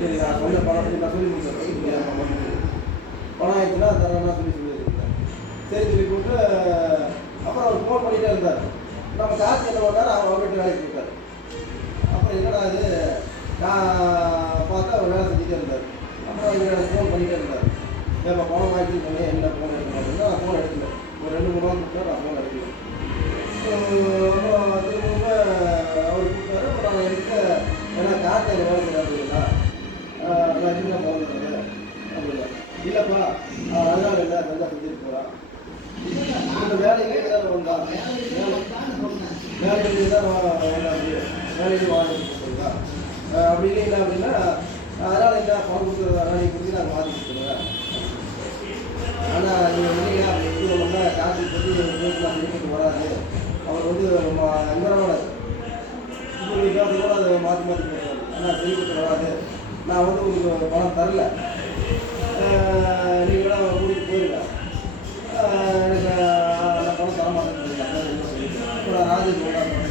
சரி நான் சொன்ன பணம் நான் சொல்லி கொடுத்தேன் பணம் ஆயிடுச்சுன்னா தரேன்னா சொல்லியிருக்கேன். சரி சொல்லி போட்டு அப்புறம் அவர் ஃபோன் பண்ணிகிட்டே இருந்தார். நம்ம காசு என்ன பண்ணார், அவர் வீட்டு வேலைக்கு போயிட்டார். அப்புறம் என்னடா இது நான் பார்த்தா அவர் வேலை செஞ்சுட்டே இருந்தார். அப்புறம் இவர் ஃபோன் பண்ணிகிட்டே இருந்தார். இப்போ பணம் ஆகிடுச்சுன்னு சொன்னேன், என்ன ஃபோன் எடுக்கணும் அப்படின்னா நான் ஃபோன் எடுக்கல. ஒரு 2-3 நாள் கொடுத்தா நான் ஃபோன் எடுக்கல. அப்புறம் திரும்ப அவர் கூப்பிட்டாரு. அப்புறம் நான் எடுக்க ஏன்னா காற்று வேலை செய்ய அப்படின்னா நான் என்ன போகிறேன் அப்படின்னா இல்லைப்பா அதனால இல்லை நல்லா செஞ்சுட்டு போகிறான். இந்த வேலைக்கு ஏதாவது வந்தான் வேலைக்கு தான் வேண்டாது வேலைக்கு வாங்கிட்டு போகிறீங்களா அப்படி இல்லை அப்படின்னா அதனால் என்ன பணம் கொடுக்குறதா நீ கொடுத்து நான் மாற்றி கொடுத்துருவேன். ஆனால் நீங்கள் இல்லையா அப்படி எடுத்துக்கணும்னா காசு பற்றி நான் சொல்லிட்டு வராது. அவர் வந்து அங்கரமான இப்போ கூட அதை மாற்றி மாற்றி பேசுவார். ஆனால் சொல்லிட்டு வராது. நான் வந்து உங்களுக்கு பணம் தரல, நீங்கள் கூட கூட்டிகிட்டு போயிருக்கேன், எனக்கு நான் பணம் தர மாட்டேன்னு சொல்லிட்டு இப்போ ராஜேஷ்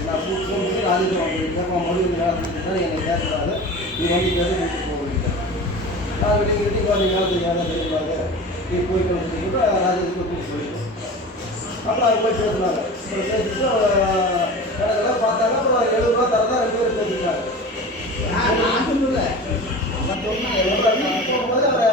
நான் ஃபோன் பண்ணி ராஜேஷ் வாங்கிருக்கேன் மறுபடியும் வேலை செஞ்சுட்டா என்னை கேட்கக்கூடாது, நீ வந்து கேட்டு வீட்டுக்கு போகிறீங்க. நான் வீட்டுக்கு வந்து வேலை செய்யாத செய்யக்கூடாது, நீ போய்க்கணும்னு சொல்லிட்டு ராஜேஷுக்கு கூப்பிட்டு சொல்லிட்டேன். அப்புறம் அது போய் பேசுனாங்க. அப்புறம் பேசிட்டு எனக்கெல்லாம் பார்த்தாங்க. அப்புறம் 70 ரூபா தரதா 2 பேரும் பேசிட்டாங்க. போகும்போது அவரை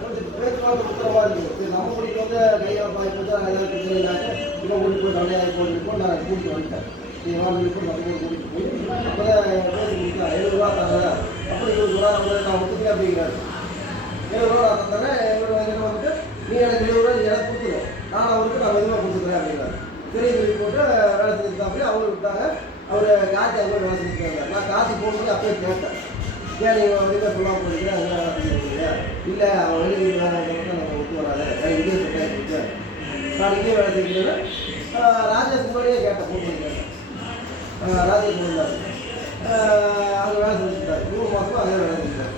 கொஞ்சம் பேச்சுவார்த்தை கொடுக்குற மாதிரி இருக்குது. சரி நம்ம கூட்டிகிட்டு வந்து கையில் பாய்ப்பு தான் ஏதாவது பிரச்சனைனாக்க இன்னும் கூட்டிகிட்டு போய் கல்யாணம் போட்டு நான் கூட்டிகிட்டு வந்துட்டேன். நீங்கள் வாங்க போய் நம்ம கூட்டிகிட்டு போய் அப்போ தான் பேசி கொடுத்தேன். 70 ரூபா தரேன். அப்புறம் 20 ரூபா அவங்க நான் ஒத்துக்கிறேன் அப்படிங்கிறாரு. 70 ரூபா நான் தந்தேன். எங்களுக்கு வந்துட்டு நீ எனக்கு 20 ரூபா எனக்கு கொடுத்துருவோம், நான் அவருக்கு நான் மெதுவாக கொடுத்துக்கிறேன் அப்படின்னாரு. சரி சொல்லி போட்டு வேலை செஞ்சுருந்தா அப்படியே அவங்களுக்கு விட்டாங்க. அவர் காட்சி அவங்க வேலை செஞ்சுட்டு இருந்தார். நான் காட்சி போகும்போது அப்பயே கேட்டேன், ஏன் நீங்கள் வெளியில் சொல்லாமல் போகிறீங்க, அங்கே வேலை செஞ்சுருக்கீங்க? இல்லை அவன் வெளியே வேலை நான் ஒத்து வராது, இங்கே செட்டாக கொடுத்தேன், நான் இங்கே வேலை செஞ்சுக்கிறேன். ராஜேஷ் முன்னாடியே கேட்டேன், ஃபோன் பண்ணி கேட்டேன். ராஜேஷ் இருந்தார், அங்கே வேலை செஞ்சுட்டார். 3 மாதமும் அதே வேலை செஞ்சுட்டார்.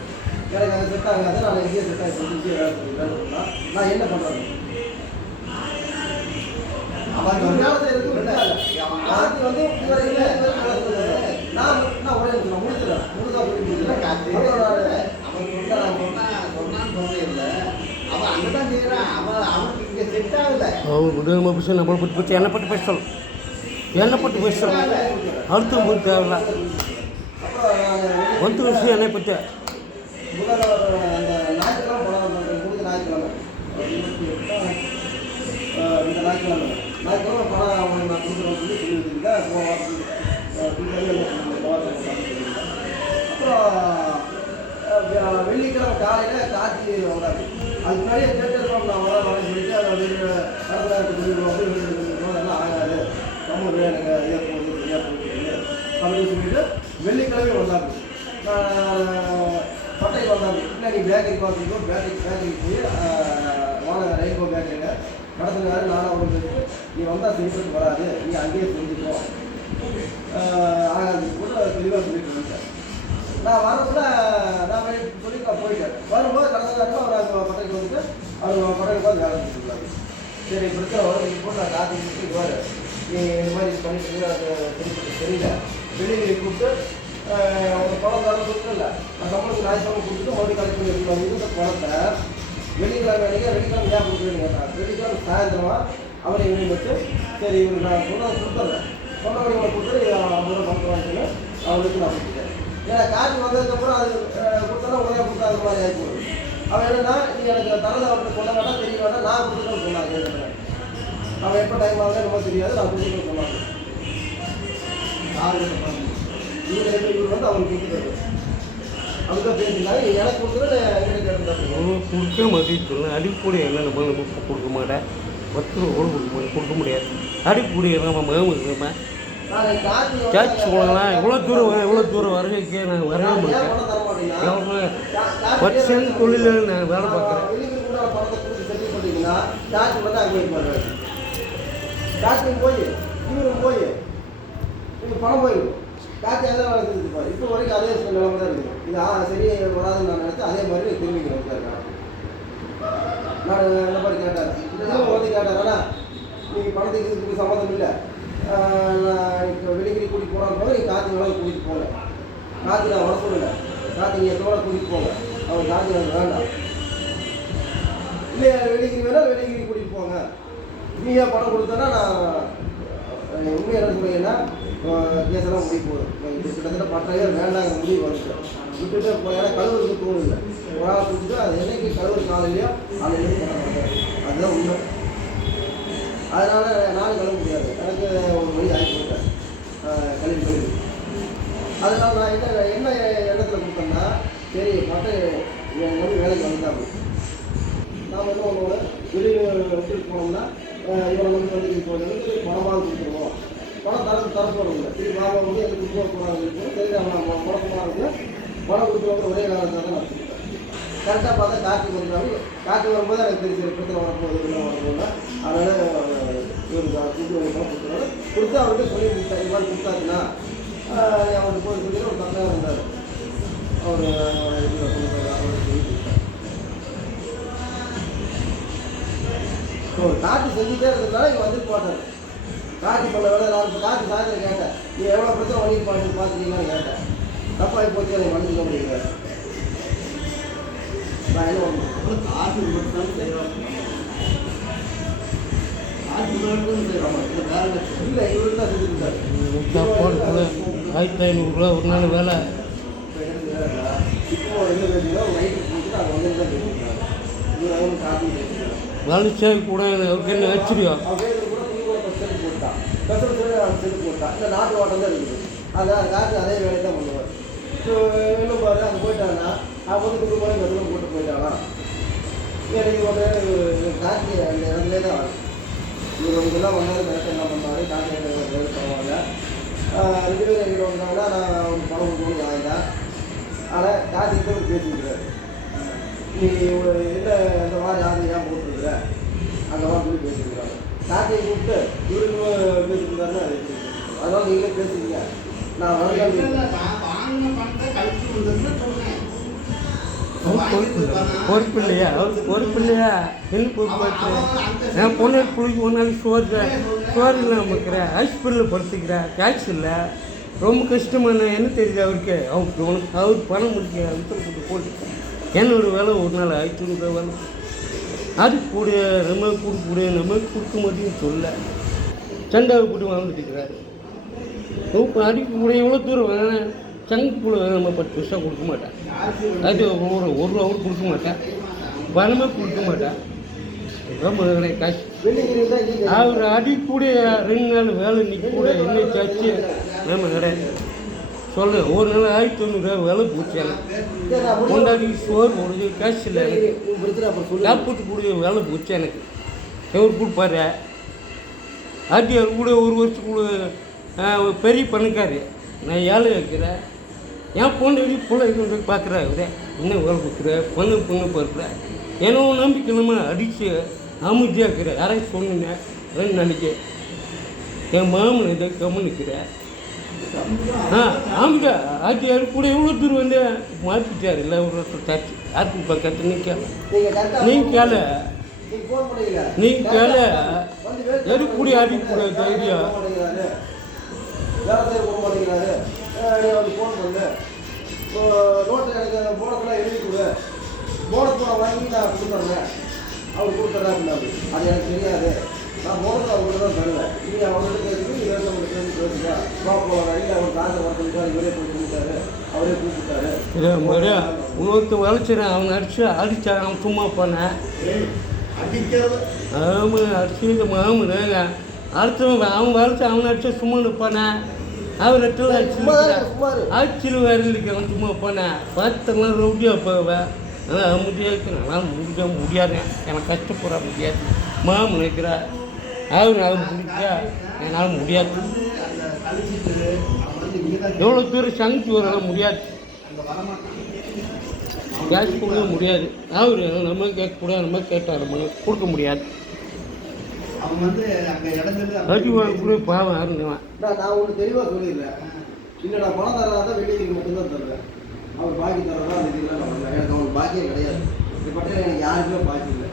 எனக்கு அது செட் ஆகாது, நான் இங்கேயே செட் ஆகி சொல்லி இங்கே வேலை செஞ்சுட்டேன். நான் என்ன பண்ணுறது? அவர் வேலை செய்யறதுக்கு காற்று வந்து நான் ஒரே முடிச்சிடறேன். முழுதா போய் முடிச்சிடறேன். நம்மளை பற்றி பேச என்னை பற்றி பேசணும், என்னை பற்றி பேசணும், அடுத்த போய் தேவையில்ல வந்து விஷயம் என்னை பற்றி ஞாயிற்றுக்கிழமை பணம் அவங்க நான் கொடுக்குறோம் சொல்லி சொல்லியிருந்தீங்க. அப்புறம் வெள்ளிக்கிழமை காலையில் காட்சி வந்தாங்க. அதுக்கு முன்னாடியே கேட்டுருக்கோம், நான் வரேன் சொல்லிட்டு அதை கடற்கரை சொல்லிடுவோம் அதெல்லாம் ஆகாது, நம்ம எனக்கு ஐயா போகுது சரியாக போகுது அப்படின்னு சொல்லிட்டு வெள்ளிக்கிழமை வந்தாங்க. பட்டைக்கு வந்தாங்க. இல்லை நீ பேக்கரிக்கு பார்த்துருக்கோம், பேக்கரிக்கு போய் வாங்க ரெயின்போ பேக்கரியில் கடத்துனாரு. நானும் அவங்க நீ வந்தால் செஞ்சுட்டு வராது, நீ அங்கேயே செஞ்சுக்கோ ஆகாது கூட தெளிவாக சொல்லிட்டு வந்துட்டேன். நான் வரக்குள்ள நான் சொல்லி நான் போயிட்டேன். வரும்போது கடத்துனாருன்னா அவர் அங்கே பட்டைக்கு வந்துட்டு அவர் பட்டைக்கு பார்த்து வேலை செஞ்சுருக்காரு. சரி பிரச்சனை வரும், நீங்கள் போட்டு நான் காத்து முடிச்சுட்டு வரு, நீ இந்த மாதிரி பண்ணிட்டு அது தெரியல வெளியே கூப்பிட்டு ஒரு பணம் தர கொடுத்துல நான் நம்மளுக்கு ஞாயிற்றுக்கிழமை கொடுத்துட்டு மறுபடியும் கலெக்ட் பண்ணி வச்சுருவாங்க. இருந்த பணத்தை வெள்ளிக்கிழமை வெள்ளிக்கிழமை ஏன் கொடுக்குறீங்க கேட்டாங்க. வெள்ளிக்கிழமை சாயந்தரமா அவரை இவனையும் வச்சு சரி இவங்க நான் சொன்னதை கொடுத்துட்றேன், சொன்னபடி இவனை கொடுத்து 50 ரூபா பணத்தை வாங்கிட்டு அவனுக்கு நான் கொடுத்துட்டேன். ஏன்னா காற்று வந்ததுக்கப்புறம் அது கொடுத்தா உடனே கொடுத்தாங்க மாதிரி ஆகி போடுது. அவன் என்னன்னா நீ எனக்கு தரதை அவர்கிட்ட சொல்ல வேண்டாம், தெரிய வேண்டாம், நான் கொடுத்துட்டேன்னு சொன்னாங்க. அவன் எப்போ டைம் ஆகுது நம்ம தெரியாது, நான் கொடுத்துட்டு சொன்னாங்க. இவர் வந்து அவருக்கு கொடுத்துருக்காரு. அதுதான் பேசினாங்க. எனக்கு கொடுத்துட்டு கொடுக்க மாட்டேன்னு அடிப்படை என்ன நம்ம கொடுக்க மாட்டேன், 10 ரூபா கூட கொடுக்க முடியாது. அடிப்படை நம்ம மேம் கேட்ச் போகலாம். எவ்வளோ தூரம் வரைக்கும் நாங்கள் வரவே மாட்டேன். பட்சம் தொழிலில் நாங்கள் வேலை பார்க்குறேன். போய் இவரும் போய் இவங்க பணம் போயிருக்கும். காற்று எதாவது வேலை செஞ்சுருப்பார். இப்போ வரைக்கும் அதே நிலைமை தான் இருக்குது. இது சரி வராதுன்னு நான் நினச்சேன். அதே மாதிரி திரும்பிக்கிறேன் இருக்காரு. நான் என்ன மாதிரி கேட்டார், வந்து கேட்டார், ஆனால் நீங்கள் பணத்துக்கு இதுக்கு சம்மந்தம் இல்லை, நான் இப்போ வெளிக்கிரி கூட்டிகிட்டு போகிறான்னு போது நீ காற்று வேலை கூட்டிகிட்டு போகல, காற்று நான் வர சொல்லலை, கார்த்தி நீங்கள் தோலை கூட்டிகிட்டு போங்க, அவர் கார்த்தி எனக்கு வேண்டாம், இல்லையா வெள்ளிக்கிரி வேணால் வெள்ளிக்கிரி கூட்டிகிட்டு போங்க, நீயாக பணம் கொடுத்தோன்னா நான் உண்மை என்ன சொல்லுங்கன்னா கேஸெல்லாம் முடிவு போதும். இது கிட்டத்தட்ட 10,000 வேண்டாங்கிற முடிவு வந்துட்டு விட்டுட்டு ஏன்னா கழுவுறதுக்கு தோணும் இல்லை. ஒரு ஆள் கொடுத்துட்டு அது என்னைக்கு கழுவுற காலையிலையோ அன்னைக்கு பண்ண மாட்டேன், அதுதான் உண்மை. அதனால் நானும் கழுவ முடியாது, எனக்கு ஒரு மணி ஆகி போட்டேன் கழுவி. அதனால் நான் என்ன இடத்துல கொடுத்தேன்னா சரி மட்டும் என் மொழி வேலைக்கு வந்துட்டாங்க. நாம் என்ன பண்ணுவோம், வெளியில் விட்டுட்டு போனோம்னா இவரை வந்து போனதுக்கு பணமாக கொடுத்துருவோம், பணம் தரப்போகிறோம் இல்லை திருப்பி வாங்க வந்து எனக்கு கொடுக்க போகிறாங்க. சரி நம்ம குழப்பமாக இருக்குது, பணம் கொடுக்குறவங்க ஒரே காரணத்தான் நான் கொடுத்தேன். கரெக்டாக பார்த்தா கார்த்திக் வந்துட்டாங்க. கார்த்திக் வரும்போது எனக்கு தெரிஞ்ச பிரச்சனை வரப்போகுது இல்லை வரப்போகுது. அதனால் இவருக்கு கொடுத்து பணம் கொடுத்துருவாரு. கொடுத்து அவர்கிட்ட சொல்லி கொடுத்தாரு, இது மாதிரி கொடுத்தாருன்னா அவருக்கு போய் சொல்லி ஒரு தந்தையாக இருந்தார். அவர் இதில் கொடுத்தாரு, அவருக்கு சொல்லி கொடுத்தார். ஒரு காட்சி செஞ்சுட்டே இருக்கிறதுனால இங்கே வந்துட்டு போட்டார். காட்சி பண்ண வேலை நான் இப்போ காட்சி சாயந்தரம் கேட்டேன், நீ எவ்வளோ பிரச்சனை பண்ணிட்டு பார்த்துட்டீங்கன்னு கேட்டேன். தப்பாகி போச்சு, எனக்கு மன்னிக்க முடியல. நான் என்ன பண்ணுறேன், காட்சி மட்டும் செய்வாங்க, காட்சி மட்டும் செய்வாங்க, இல்லை வேலை இல்லை இவரு தான் செஞ்சுருக்காரு. 1500 ஒரு நாள் வேலை. இப்போ என்ன பேசுகிறோம், நைட்டு கொடுத்துட்டு அது வந்து தான் பேசியிருக்காங்க. இவர் அவங்க காப்பி பேசியிருக்காங்க. வலிச்சா கூட அவருக்கு என்ன ஆச்சரியம். அவன் கூட செல்லு போட்டான், ஸ்பெஷல் செல்லு போட்டான். இந்த நாட்டு ஓட்டம் தான் இருக்குது. அதான் காற்று அதே வேலை தான் பண்ணுவார். ஸோ இன்னும் பாரு அங்கே போயிட்டாங்கன்னா அவன் வந்து குடும்ப மெதுவாக போட்டு போயிட்டானா எனக்கு ஒரு காற்று அந்த இடத்துலே தான் வரும். இவர் அவங்கெல்லாம் வந்தாலும் கரெக்டாக என்ன பண்ணுவார், காற்று வேலை பண்ணுவாங்க. 2 பேர் எங்கிட்ட வந்தாங்கன்னா நான் ஒரு பணம் கொடுக்கணும் வாங்கிட்டேன். ஆனால் காற்றுக்கிட்ட ஒரு பேசிக்கிறார், நீ என்ன இந்த மாதிரி யாரும் ஏன் போட்டுருக்குற அந்த மாதிரி சொல்லி பேசிக்கிறாங்க. காற்றை கூப்பிட்டு இவருக்கு பேசிக்கிறாருன்னா அதனால் நீங்களே பேசுறீங்க. நான் பொறுப்பு இல்லையா, அவருக்கு பொறுப்பு இல்லையா, என்ன பொறுப்பு? என் பொண்ணு பிள்ளைக்கு ஒரு நாளைக்கு சோறு இல்லாமல் இருக்கிறேன், ஹாஸ்பிட்டலில் படுத்துக்கிறேன், கேஷ் இல்லை, ரொம்ப கஷ்டமான என்ன தெரியுது அவருக்கு. அவர் பணம் முடிக்க அவசரப்பட்டு போட்டு என்னோட வேலை ஒரு நாள் 500 ரூபாய் வேலை. அது கூட நம்ம கொடுக்க மாட்டேன்னு சொல்ல சண்டாவை போட்டு வாழ்ந்துட்டுருக்கிறாரு. அடிக்க கூட எவ்வளோ தூரம் வேணாம், சங்குக்குள்ள நம்ம 10 பைசா கொடுக்க மாட்டேன், அது ஒரு ரூபா கூட கொடுக்க மாட்டேன், பணமே கொடுக்க மாட்டேன். ரொம்ப காசு அவர் அடிக்கூடிய 2 நாள் வேலை நிற்க கூட என்ன சாச்சு நம்ம கிடையாது. சொல்லு ஒரு நாள் 1500 வேலை போச்சு. கொண்டாடி சோறு போடுது, காசு இல்லை எனக்கு, லேப்டாப் கொடுக்க வேலை போச்சு எனக்கு. எவர் கொடுப்பாரு ஆட்டி அவர் கூட ஒரு வருஷத்துக்குள்ள பெரிய பணக்காரு. நான் ஏழை வைக்கிறேன், என் பொண்ணு வெளியே பிள்ளை பார்க்குறா, இவரே இன்னும் வேலை கொடுக்குற பொண்ணு பார்க்குற ஏன்னோ நம்பிக்கை நம்ம அடித்து அமைதியாக இருக்கிற. யாராச்சும் சொன்னீங்க 2 நாளைக்கு என் மாமன் இதை கம்மன் நிற்கிறேன். ஆமாக்கா ஆட்டி யாரு கூட எவ்வளோ தூரம் வந்து மாற்றிட்டார். இல்லை ஒரு சாட்சி யாருக்கு பக்கத்து நீங்கள் கேள எது கூட அடிக்கூட தைரியம். ஃபோன் பண்ணு, நோட்டில் எனக்கு போனஸ்லாம் எழுதி கொடு, போனஸ் போன வாங்கி நான் கொடுத்துட்றேன், அவர் கொடுத்துட்றாருன்னா அது எனக்கு தெரியாது, நான் போனஸ் அவங்கள்ட்ட தான் தருவேன். நீங்கள் அவங்கள்ட்ட கேட்டு நீங்கள் அவங்கள்ட்ட கேட்டு பேசுங்க போகலாம். இல்லை அவர் காசை வர சொல்லிட்டாரு, இவரே போய் சொல்லிட்டாரு, அவரே கூப்பிட்டாரு. இன்னொருத்தர் வளைச்சிடறேன், அவங்க அடித்தா அவன் சும்மா போனேன் ஆமாம் அடிச்சு மாமன் அடுத்தவன் அவன் வளைச்சு அவனை அடித்தா சும்மா நிற்பானே. அவர் ஆட்சியில் வேறு இருக்கிறவன் சும்மா போனேன். பார்த்தெல்லாம் ரவுடியாக போவேன். ஆனால் முடியாது, எனக்கு கஷ்டப்பட முடியாது. மாமன் இருக்கிறா அவர் முடிச்சா என்னால் முடியாது. எவ்வளோ தூரம் சங்கிச்சு வர முடியாது, கேஷ் கொடுக்க முடியாது. அவர் நம்ம கேட்கக்கூடாது, நம்ம கேட்டால் நம்ம கொடுக்க முடியாது. அடிவாங்க கூட பாவம் இருந்தவன். நான் ஒன்று தெளிவாக சொல்லிடுறேன், இல்லை நான் பணம் தரதா தான் வெளியே மட்டும்தான் தருவேன். அவர் பாக்கி தரதா அந்த இதுலாம் நான் எனக்கு அவனுக்கு பாக்கியே கிடையாது. இது பற்றி எனக்கு யாருக்குமே பாக்கி இல்லை.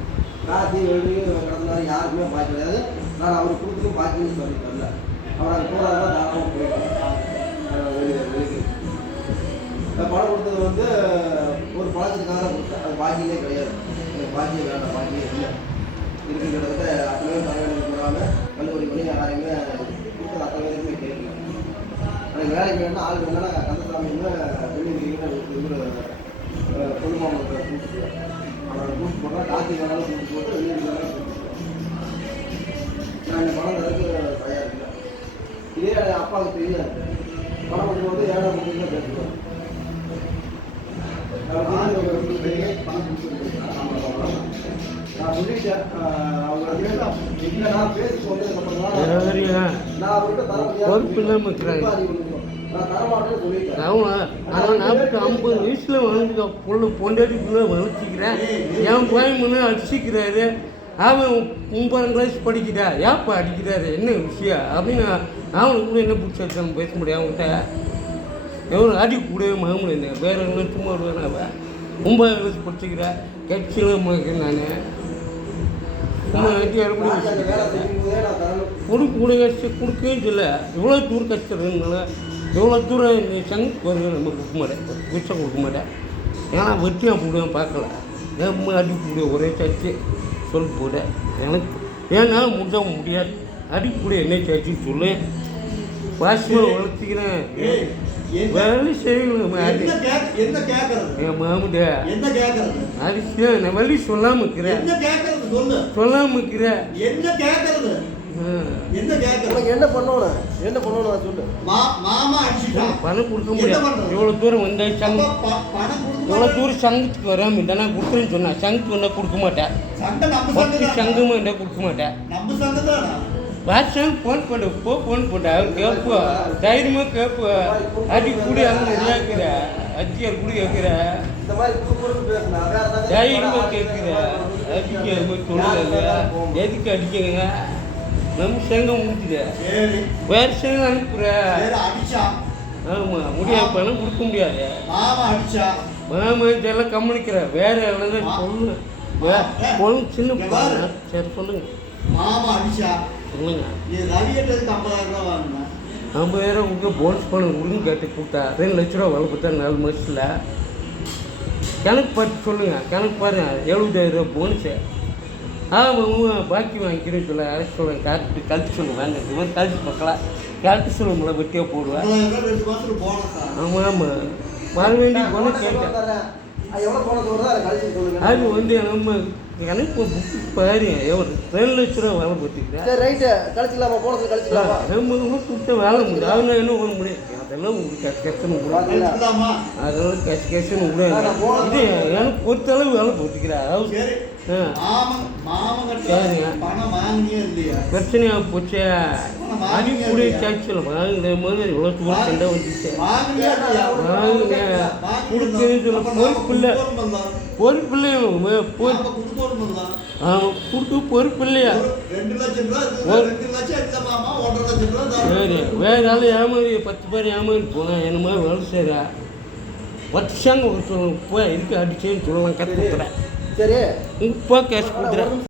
கார்த்தி வெள்ளி கடந்தாலும் யாருக்குமே பாக்கி கிடையாது. நான் அவருக்கு கொடுத்துட்டு பாக்கின்னு சொல்லி தரல. அவர் அங்கே போகிறாருன்னா தாராளமாக போயிட்டேன் வெளியே. நான் பணம் கொடுத்தது வந்து ஒரு பழக்கத்துக்காக தான் கொடுத்தேன். அது பாக்கியே கிடையாது. எனக்கு பாக்கியே வேண்டாம், பாக்கியே இல்லை. இருக்கு கிட்டத்தட்ட அத்தனை பேர் தலைவர்கள் போகிறாங்க. கல்லூரி பண்ணி யாரையுமே கொடுத்தது அத்தனை பேருக்குமே கேட்கல. எனக்கு வேலைக்கு வேணும்னா ஆள் வேணும்னா கந்தசாமியுமே வெளியூர் பொதுமாமத்தை கூப்பிட்டு அவரை கூப்பிட்டு போனால் கார்த்திக் வேணாலும் கூப்பிட்டு போட்டு வெளியூர் வேணாலும் கூப்பிட்டு நான் இந்த பணம் தரக்கு தயார் இல்லை. இதே அப்பாவுக்கு தெரியாது. பணம் கொடுக்கும்போது ஏழை கொடுத்து தான் பேசுவேன். நான் சொல்லிட்டேன் அவங்க இல்லை நான் பேசி சொன்னதுக்கப்புறம் நான் அவர்கிட்ட தர முடியாது. நான் தரமாட்டேன்னு சொல்லிட்டேன். அவன் 50 வயசில் வளர்ந்துக்க பொண்ணு பொண்டாட்டிக்குள்ளே வளர்த்திக்கிறேன். என் பையன் முன்னே அடிச்சிக்கிறாரு. அவன் 9ஆம் கிளாஸ் படிக்கிறா. ஏப்பா அடிக்கிறாரு, என்ன விஷயம் அப்படின்னு அவனுக்கு கூட என்ன பிடிச்சி வச்சாலும் பேச முடியும். அவன்கிட்ட எவ்வளோ அடி கூடவே மாமூல் என்ன வேறு என்ன சும்மா விடுவேன். அவன் 9ஆம் கிளாஸ் படிச்சுக்கிறா. கட்சியில் முளைக்கிறேன் நான் சும்மா அடி கொடுக்க கஷ்டம் கொடுக்கவே இல்லை. இவ்வளோ தூரம் கஷ்டம்னால எவ்வளோ தூரம் நீ சங்கு வருது நம்ம கொடுக்க மாட்டேன், விஷம் கொடுக்க மாட்டேன். ஏன்னா வெட்டியாக போடுவேன் பார்க்கல. ஏன் அடி போடுவேன் ஒரே சர்ச்சு சொல் போட எனக்கு ஏன்னா முடிஞ்ச முடியாது. அடிக்கூடிய என்ன சாச்சு சொல்லு. பாசிட்டிவ் வளர்த்திக்கிறேன் வேலை செய்யணும். என் மாமுட அரிசி நான் வழி சொல்லாமல் இருக்கிறேன் சொல்லாமல் இருக்கிறேன். என்ன பண்ணணும் என்ன பண்ணணும் சொல்லு. பணம் கொடுக்க முடியாது. இவ்வளோ தூரம் வந்தால் சங்க இவ்வளோ தூரம் சங்கத்துக்கு வராமல் இருந்தா நான் கொடுக்குறேன்னு சொன்னேன். சங்கத்துக்கு வந்தால் கொடுக்க மாட்டேன். சங்கமாக இருந்தால் கொடுக்க மாட்டேன். வாட்ஸ்அப் ஃபோன் பண்ண ஃபோன் போட்ட அவர் கேட்பா தைரியமாக கேட்பா. அடி கூட அங்கே கேட்குற அத்தியார் கூட கேட்குற தைரியமாக கேட்குற அடிக்க சொல்லல. எதுக்கு அடிக்கங்க நம்ம சங்கம் முடிச்சுத வேறு சங்கம் அனுப்புற. ஆமாம் முடியாது, பணம் கொடுக்க முடியாது. மாமா இதெல்லாம் கம்முனிக்கிற வேறு எல்லாம் சொல்லு. பொண்ணு சின்ன பொண்ணு. சரி சொல்லுங்க சொல்லுங்க. 50,000 கொடுக்க போனஸ் பணம் கொடுங்க கேட்டு கொடுத்தா 2 லட்ச ரூபா வேலை பார்த்தா 4 மாதத்தில் கணக்கு பார்த்து சொல்லுங்கள். கணக்கு பாருங்க 70,000 போனஸு. பாக்கி வாங்கிக்கிறேன்னு சொல்ல அரைச்சி சொல்லுவேன். கரெக்டு கழிச்சு சொல்லுவேன். வாங்க இது மாதிரி கழிச்சு பார்க்கலாம். கரெக்டு சொல்லுவோம்ல வெட்டியாக போடுவேன். ஆமாம் ஆமாம் வர வேண்டிய போன கேட்டேன். அது வந்து நம்ம எனக்கு புக்கு பாரு எவ்வளோ 2 லட்ச ரூபா வேலை பார்த்துக்கிறேன். ரைட்டு கழிச்சிக்கலாமா போனது கழிச்சிக்கலாமா நம்ம கொடுத்த வேலை முடியும். அதெல்லாம் என்ன பண்ண முடியும். அதெல்லாம் உங்களுக்கு கஷ்டம்னு கூட அதெல்லாம் கஷ்டம் கூட இது எனக்கு பொறுத்தளவு வேலை பார்த்துக்கிறேன். அதாவது பிரச்சனையாக போச்சு. அடிப்படை சாட்சியில் வாங்குற மாதிரி இவ்வளோ தூரம் சண்டை வந்துச்சு. வாங்குங்க கொடுக்குன்னு சொல்ல பொறுப்பில்லை பொறுப்பில்லை ஆமாம் கொடுக்க பொறுப்பில்லையா. சரி வேறு ஆள் ஏமாறி 10 பேர் ஏமாறி போனால் என்னமா வேலை செய்கிறா 10 சாங்க ஒரு சொல்லணும். இப்போ இருக்கு அடிச்சேன்னு சொல்லலாம் கற்றுக்கிறேன். சரி இப்போ கேஷ் கொடுத்துறேன்.